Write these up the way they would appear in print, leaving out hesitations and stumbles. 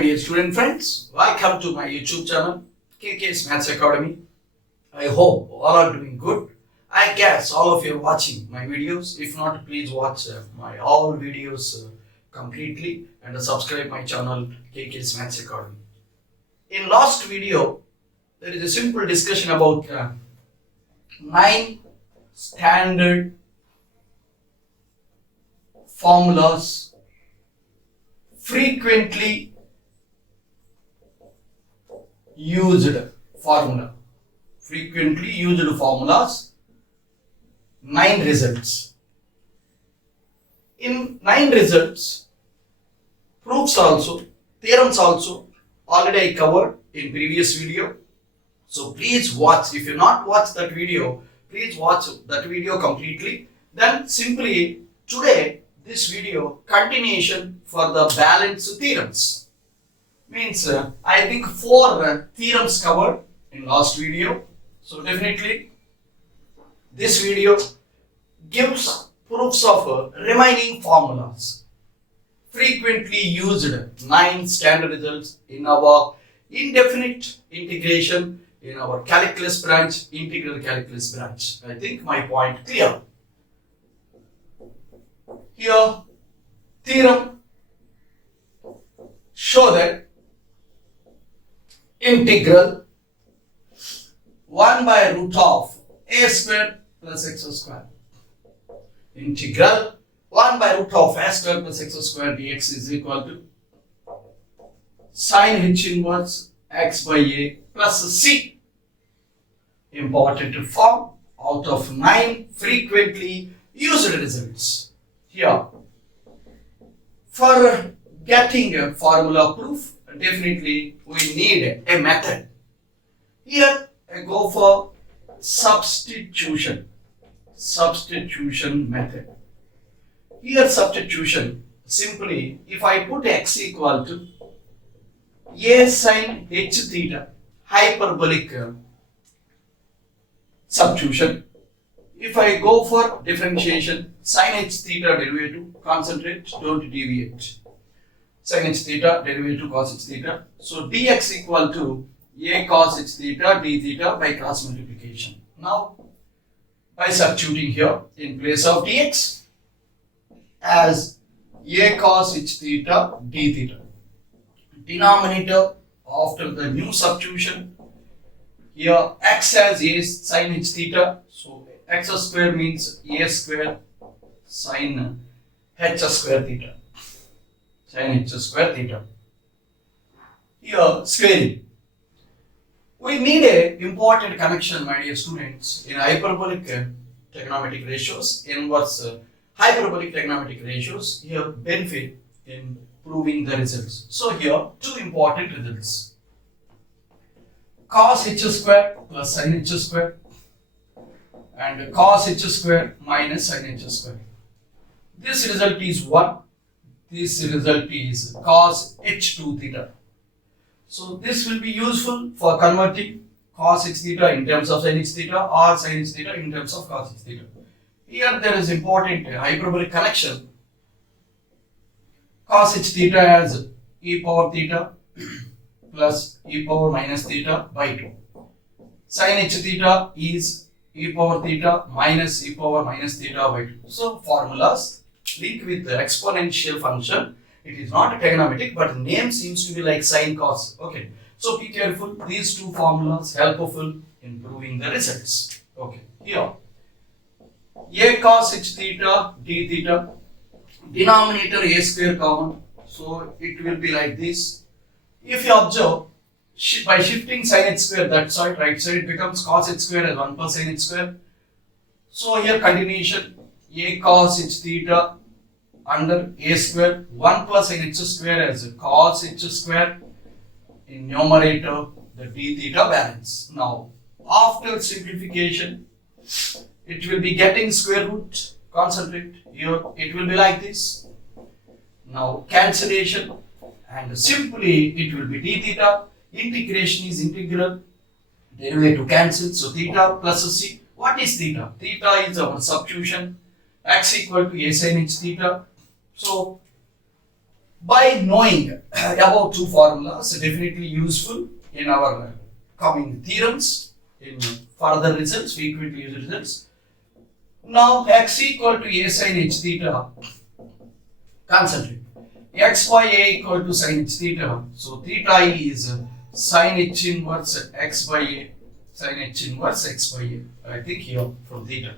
my dear student friends, welcome to my YouTube channel, Maths Academy. I hope all are doing good. I guess all of you are watching my videos. If not, please watch my all videos completely and subscribe my channel, Maths Academy. In last video, there is a simple discussion about 9 standard formulas frequently used formulas, 9 results. In 9 results, proofs also, theorems also, already I covered in previous video. So please watch. If you not watch that video, please watch that video completely. Then simply today, this video continuation for the balance theorems. Means I think 4 theorems covered in last video. So definitely this video gives proofs of remaining formulas frequently used 9 standard results in our indefinite integration in our calculus branch, integral calculus branch. I think my point clear. Here theorem show that integral 1 by root of a square plus x square. Integral 1 by root of a square plus x square dx is equal to sin h inverse x by a plus c. Important form out of 9 frequently used results. Here, for getting a formula proof, definitely we need a method. Here I go for substitution method. Here substitution, simply if I put x equal to a sin h theta, hyperbolic substitution. If I go for differentiation, sin h theta derivative, concentrate, don't deviate. Sin h theta derivative cos h theta. So dx equal to a cos h theta d theta by cross multiplication. Now, by substituting here in place of dx as a cos h theta d theta. Denominator after the new substitution, here x as a sin h theta. So x square means a square sin h square theta. Sin h square theta. Here squaring. We need a important connection, my dear students, in hyperbolic trigonometric ratios, inverse hyperbolic trigonometric ratios. Here benefit in proving the results. So here 2 important results. Cos h square plus sin h square and cos h square minus sin h square. This result is 1. This result is cos h2 theta. So this will be useful for converting cos h theta in terms of sin h theta or sin h theta in terms of cos h theta. Here there is important hyperbolic connection. Cos h theta as e power theta plus e power minus theta by 2. Sin h theta is e power theta minus e power minus theta by 2. So formulas link with the exponential function. It is not a trigonometric, but the name seems to be like sin cos. Okay. So be careful. These 2 formulas helpful in proving the results. Okay. Here a cos h theta d theta, denominator a square common. So it will be like this. If you observe, by shifting sin h square that side, right side becomes cos h square as 1 plus sin h square. So here continuation, a cos h theta under a square, 1 plus sin h square as cos h square. In numerator, the d theta balance. Now, after simplification, it will be getting square root, concentrate. Here it will be like this. Now cancellation, and simply it will be d theta. Integration is integral, derivative cancel, so theta plus c. What is theta? Theta is our substitution, x equal to a sin h theta. So By knowing about two formulas, definitely useful in our coming theorems, in further results, frequently used results. Now x equal to a sin h theta, concentrate. X by a equal to sin h theta. So theta is sin h inverse x by a, sin h inverse x by a. I think here from theta.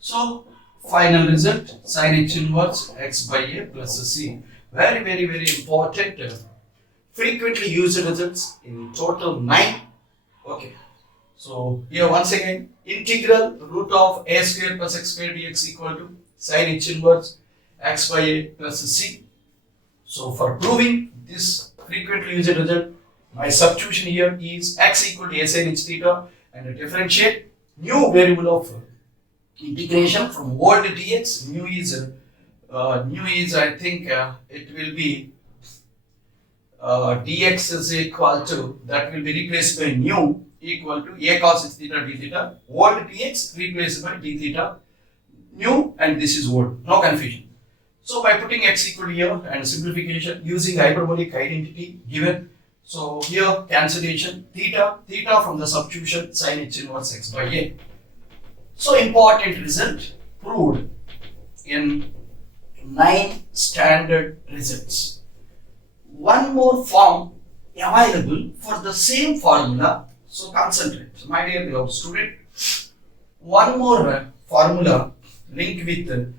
So final result sin h inverse x by a plus c. Very, very, very important. Frequently used results in total 9. Okay. So here once again, integral root of a square plus x square dx equal to sin h inverse x by a plus c. So for proving this frequently used result, my substitution here is x equal to a sin h theta and differentiate new variable of integration from old dx. New is I think it will be dx is equal to, that will be replaced by new equal to a cos h theta d theta. Old dx replaced by d theta. New and this is old. No confusion. So by putting x equal to here and simplification using hyperbolic identity given. So here cancellation theta from the substitution sin h inverse x by a. So important result proved in 9 standard results. One more form available for the same formula. So concentrate. So my dear beloved student, one more formula linked with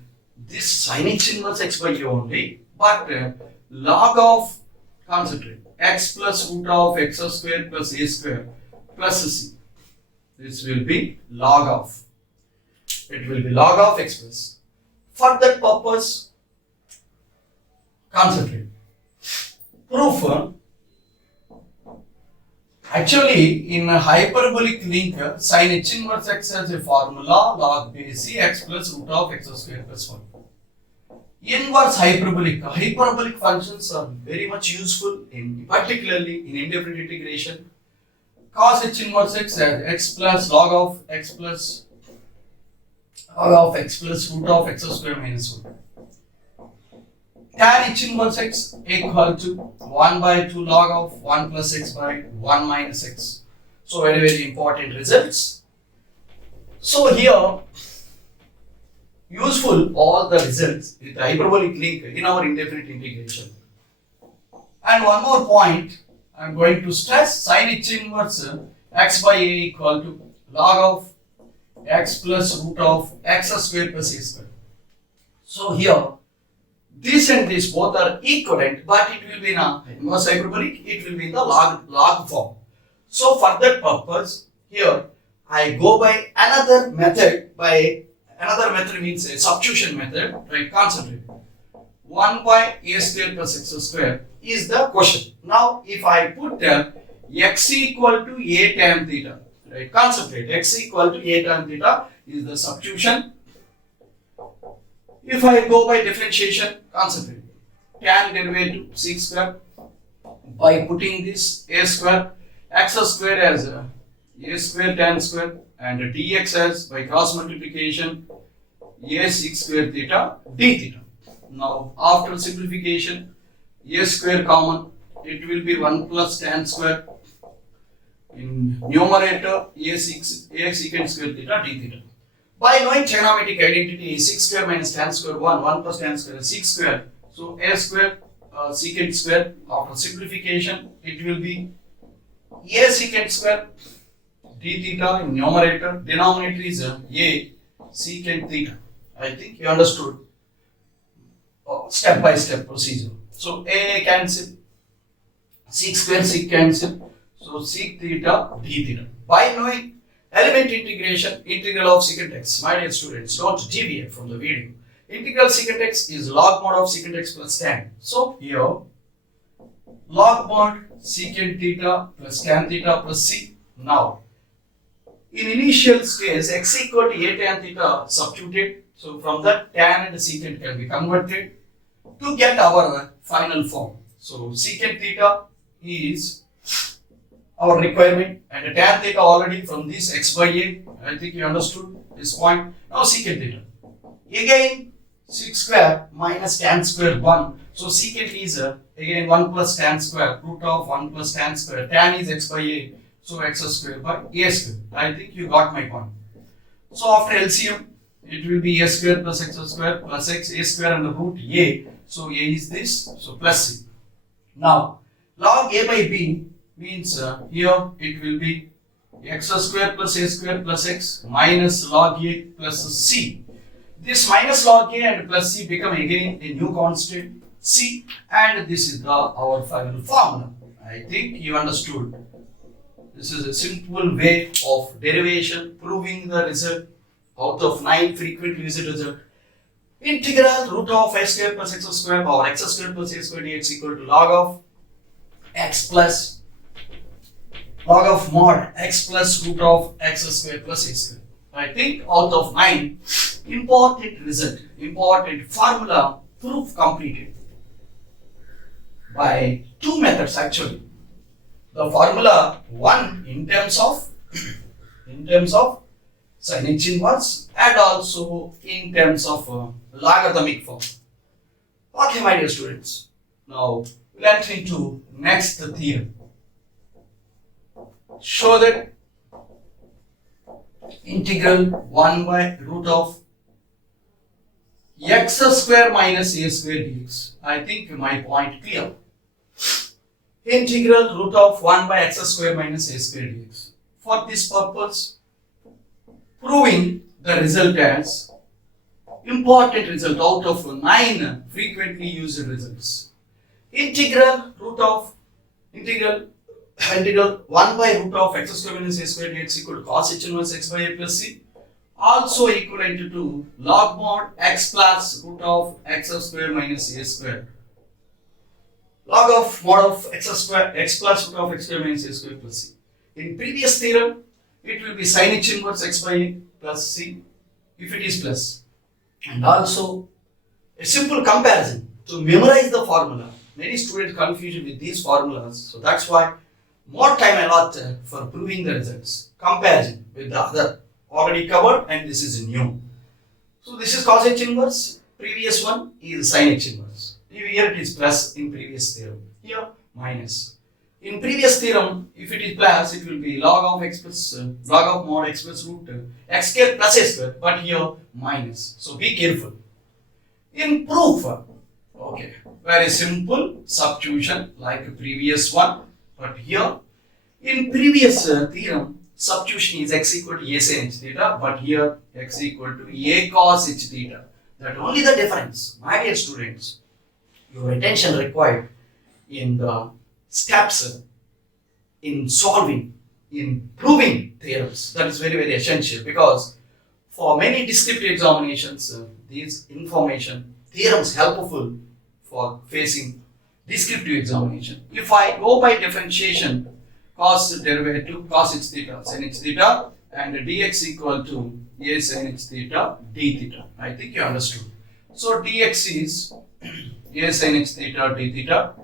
this sin h inverse x by a only, but log of, concentrate, x plus root of x square plus a square plus c. This will be log of. It will be log of x plus. For that purpose, concentrate. Proof. Actually, in a hyperbolic link, sin h inverse x has a formula log base c x plus root of x square plus 1. Inverse hyperbolic functions are very much useful in particularly in indefinite integration. Cos h inverse x as x plus log of x plus root of x square minus 1. Tan h inverse x equal to 1 by 2 log of 1 plus x by 1 minus x. So very, very important results. So here useful all the results with hyperbolic link in our indefinite integration. And one more point I am going to stress, sin h inverse x by a equal to log of x plus root of x square plus a square. So here this and this both are equivalent, but it will be in a inverse hyperbolic, it will be in the log form. So for that purpose, here I go by another method. Another method means a substitution method, right? Concentrate. 1 by a square plus x square is the question. Now if I put x equal to a tan theta, right? Concentrate. X equal to a tan theta is the substitution. If I go by differentiation, concentrate. Tan derivative sec square by putting this a square, x square as a square tan square and dx as by cross multiplication a sec square theta d theta. Now after simplification, a square common, it will be 1 plus tan square. In numerator, a secant square theta d theta. By knowing trigonometric identity, 6 square minus tan square 1 plus tan square 6 square. So a square secant square, after simplification it will be a secant square d theta in numerator, denominator is a secant theta. I think you understood step by step procedure. So a cancel, sec square sec cancel, so sec theta d theta. By knowing element integration, integral of secant x. My dear students, don't deviate from the video. Integral secant x is log mod of secant x plus tan. So here, log mod secant theta plus tan theta plus c. Now, in initial case, x equal to a tan theta substituted. So from that, tan and secant can be converted to get our final form. So secant theta is our requirement and tan theta already from this x by a. I think you understood this point. Now secant theta. Again 6 square minus tan square 1 So secant is again 1 plus tan square, root of 1 plus tan square. Tan is x by a, so x square by a square. I think you got my point. So after LCM, it will be a square plus x square plus x, a square and the root a. So a is this, so plus c. Now log a by b means here it will be x square plus a square plus x minus log a plus c. This minus log a and plus c become again a new constant c, and this is our final formula. I think you understood. This is a simple way of derivation proving the result out of 9 frequently used result. Integral root of x square plus x square or x square plus a square dx equal to log of x plus log of mod x plus root of x square plus a square. I think out of 9 important result, important formula proof completed by 2 methods actually. The formula 1 in terms of sin h inverse and also in terms of logarithmic form. Okay, my dear students, now we'll enter into next theorem. Show that integral 1 by root of x square minus a square dx. I think my point clear. Integral root of 1 by x square minus a square dx. For this purpose, proving the result as important result out of 9 frequently used results. Integral 1 by root of x square minus a square dx equal to cos h inverse x by a plus c, also equivalent to log mod x plus root of x square minus a square. Log of mod of x square x plus root of x square minus a square plus c. In previous theorem, it will be sin h inverse x by a plus c if it is plus. And also a simple comparison to memorize the formula. Many students confused with these formulas, so that's why more time allotted for proving the results. Comparison with the other already covered, and this is new. So this is cos h inverse. Previous one is sin h inverse. Here it is plus in previous theorem. Here minus. In previous theorem, if it is plus, it will be log of x plus log of mod x plus root x square plus a square. But here minus. So be careful. In proof, okay, very simple substitution like previous one. But here, in previous theorem, substitution is x equal to a sin h theta, but here x equal to a cos h theta. That only the difference. My dear students, your attention required in the steps in solving, in proving theorems. That is very, very essential, because for many descriptive examinations, these information, theorems helpful for facing descriptive examination. If I go by differentiation, cos derivative cos h theta sin h theta and dx equal to a sin h theta d theta. I think you understood. So dx is a sin h theta d theta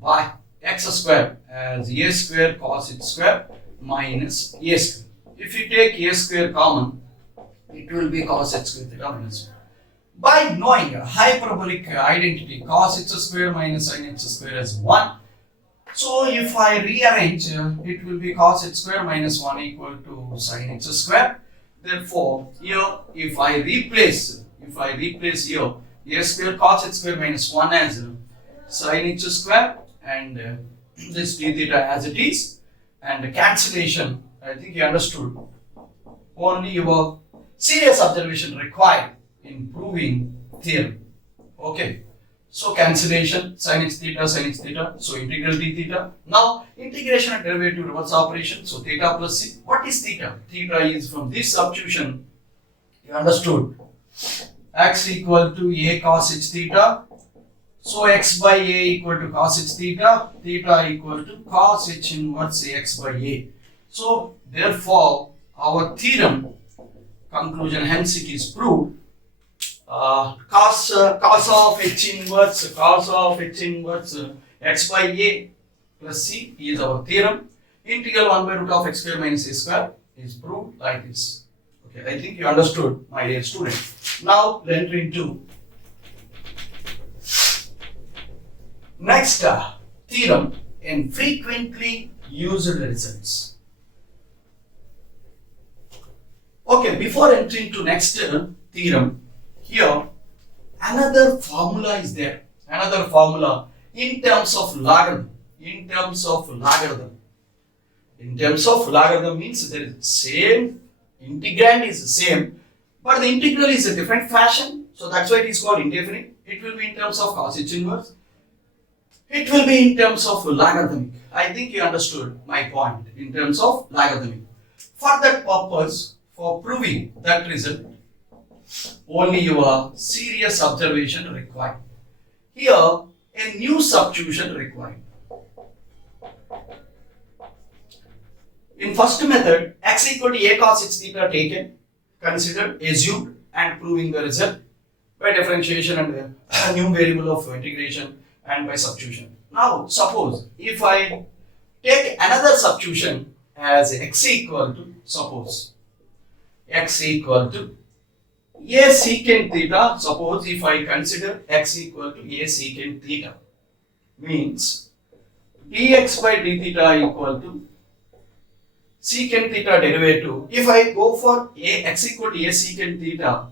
by x square as a square cos h square minus a square. If you take a square common, it will be cos h square theta minus 1. By knowing a hyperbolic identity cos h square minus sin h square as 1, so if I rearrange, it will be cos h square minus 1 equal to sin h square. Therefore, here if I replace here a square cos h square minus 1 as sin h square and this d theta as it is, and cancellation, I think you understood. Only your serious observation required in proving theorem. Okay, so cancellation sin h theta, so integral d theta. Now integration and derivative reverse operation, so theta plus c. What is theta? Theta is from this substitution, you understood, x equal to a cos h theta. So x by a equal to cos h theta, theta equal to cos h inverse x by a. So therefore our theorem conclusion, hence it is proved. Cos of h inverse x by a plus c is our theorem. Integral 1 by root of x square minus a square is proved like this. Okay, I think you understood, my dear student. Now let's enter into Next theorem in frequently used results. Okay, before entering to next theorem, here another formula is there. Another formula in terms of logarithm. In terms of logarithm. In terms of logarithm means there is same integrand is the same, but the integral is a different fashion. So that's why it is called indefinite. It will be in terms of cos h inverse. It will be in terms of logarithmic. I think you understood my point in terms of logarithmic. For that purpose, for proving that result, only your serious observation required. Here, a new substitution required. In first method, x equal to a cos h theta taken, considered, assumed, and proving the result by differentiation and a new variable of integration and by substitution. Now, suppose if I take another substitution as x equal to, suppose x equal to a secant theta, suppose if I consider x equal to a secant theta, means dx by d theta equal to secant theta derivative. If I go for a x equal to a secant theta,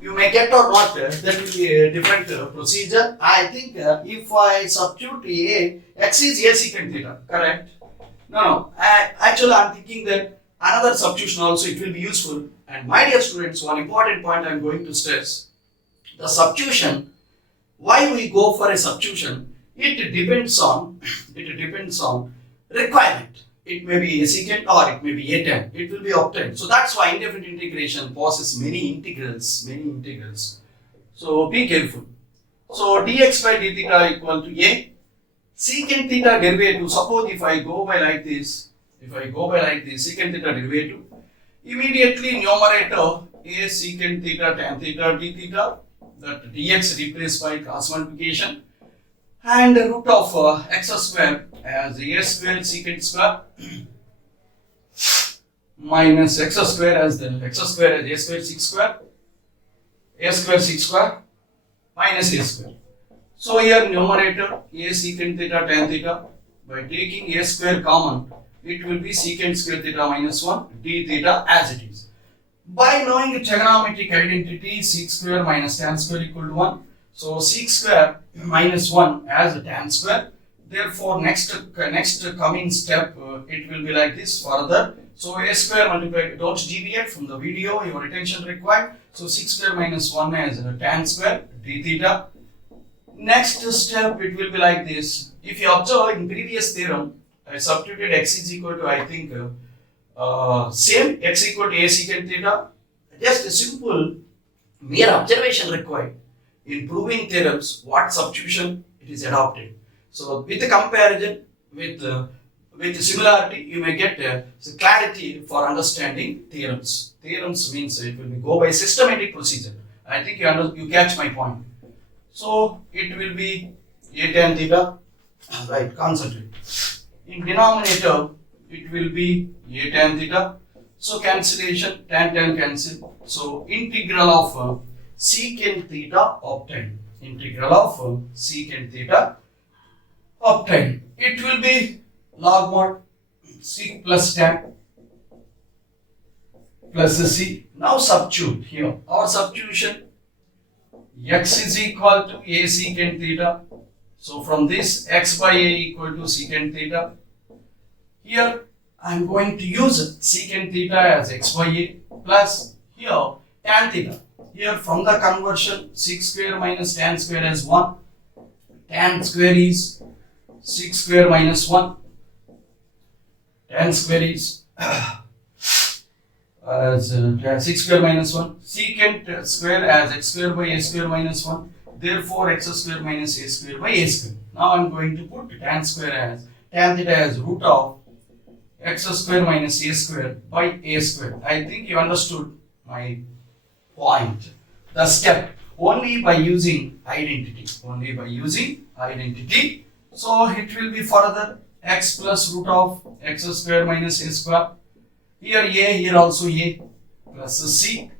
you may get or not, that will be a different procedure. I think if I substitute a, x is a secant theta, correct? No, actually I am thinking that another substitution also it will be useful. And my dear students, one important point I am going to stress. The substitution, why we go for a substitution, it depends on requirement. It may be a secant or it may be a tan. It will be obtained. So that's why indefinite integration possesses many integrals. So be careful. So dx by d theta equal to a secant theta derivative. Suppose if I go by like this, secant theta derivative, immediately numerator a secant theta tan theta d theta, that dx replaced by cross multiplication, and the root of x square as a square secant square minus x square as a square sec square minus a square. So here numerator a secant theta tan theta, by taking a square common, it will be secant square theta minus 1 d theta as it is. By knowing the trigonometric identity, sec square minus tan square equal to 1. So sec square minus 1 as a tan square. Therefore, next coming step, it will be like this further. So a square multiplied, don't deviate from the video, your attention required. So sec square minus 1 as a tan square d theta. Next step, it will be like this. If you observe in previous theorem, I substituted x is equal to, I think, same x equal to a secant theta. Just a simple mere observation required. In proving theorems, what substitution it is adopted. So with the comparison, with similarity, you may get clarity for understanding theorems. Theorems means it will be go by systematic procedure. I think you catch my point. So it will be a tan theta, right? Concentrate. In denominator, it will be a tan theta. So cancellation, tan cancel. So integral of secant theta obtained. Integral of secant theta obtained. It will be log mod sec plus tan plus c. Now substitute here. Our substitution, x is equal to a secant theta. So from this, x by a equal to secant theta. Here I am going to use secant theta as x by a plus here tan theta. Here from the conversion, sec square minus tan square as 1. Tan square is sec square minus 1. Tan square is as 6 square minus 1. Secant square as x square by a square minus 1. Therefore, x square minus a square by a square. Now I am going to put tan square as tan theta as root of x square minus a square by a square. I think you understood my point. The step only by using identity. Only by using identity. So it will be further x plus root of x square minus a square. Here a, here also a plus c.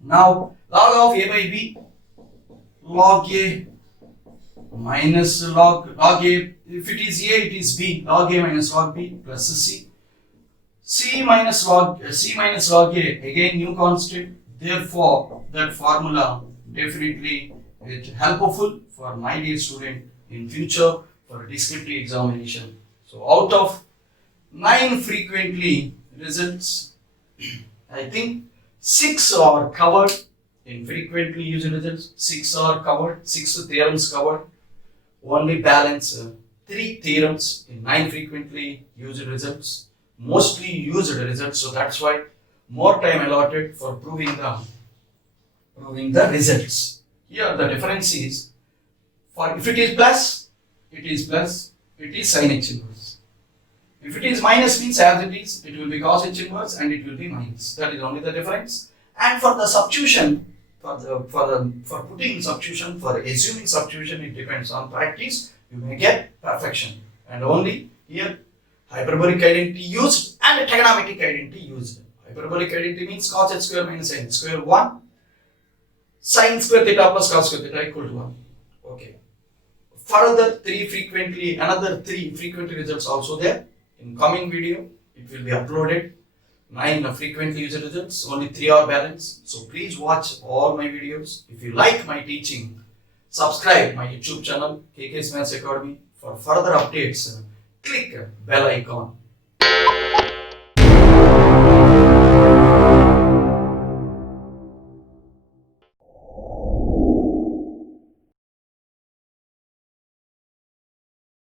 Now log of a by b, log a minus log A. If it is A, it is B. Log A minus log B plus C. C minus log A, again new constant. Therefore, that formula definitely is helpful for my dear student in future for a descriptive examination. So out of 9 frequently results, I think 6 are covered in frequently used results. 6 are covered, 6 theorems covered. Only balance 3 theorems in 9 frequently used results. Mostly used results, so that's why more time allotted for proving the results. Here the difference is, for if it is plus, it is sin h inverse. If it is minus, means as it is, it will be cos h inverse and it will be minus. That is only the difference. And for the substitution, for putting substitution, for assuming substitution, it depends on practice. You may get perfection. And only here hyperbolic identity used and trigonometric identity used. Hyperbolic identity means cos h square minus sin square 1, sin square theta plus cos square theta equal to 1. Okay. Further another 3 frequently results also there. In coming video, it will be uploaded. 9 frequently used results, only 3 are balanced. So please watch all my videos. If you like my teaching, subscribe my YouTube channel, KK's Maths Academy. For further updates, click bell icon.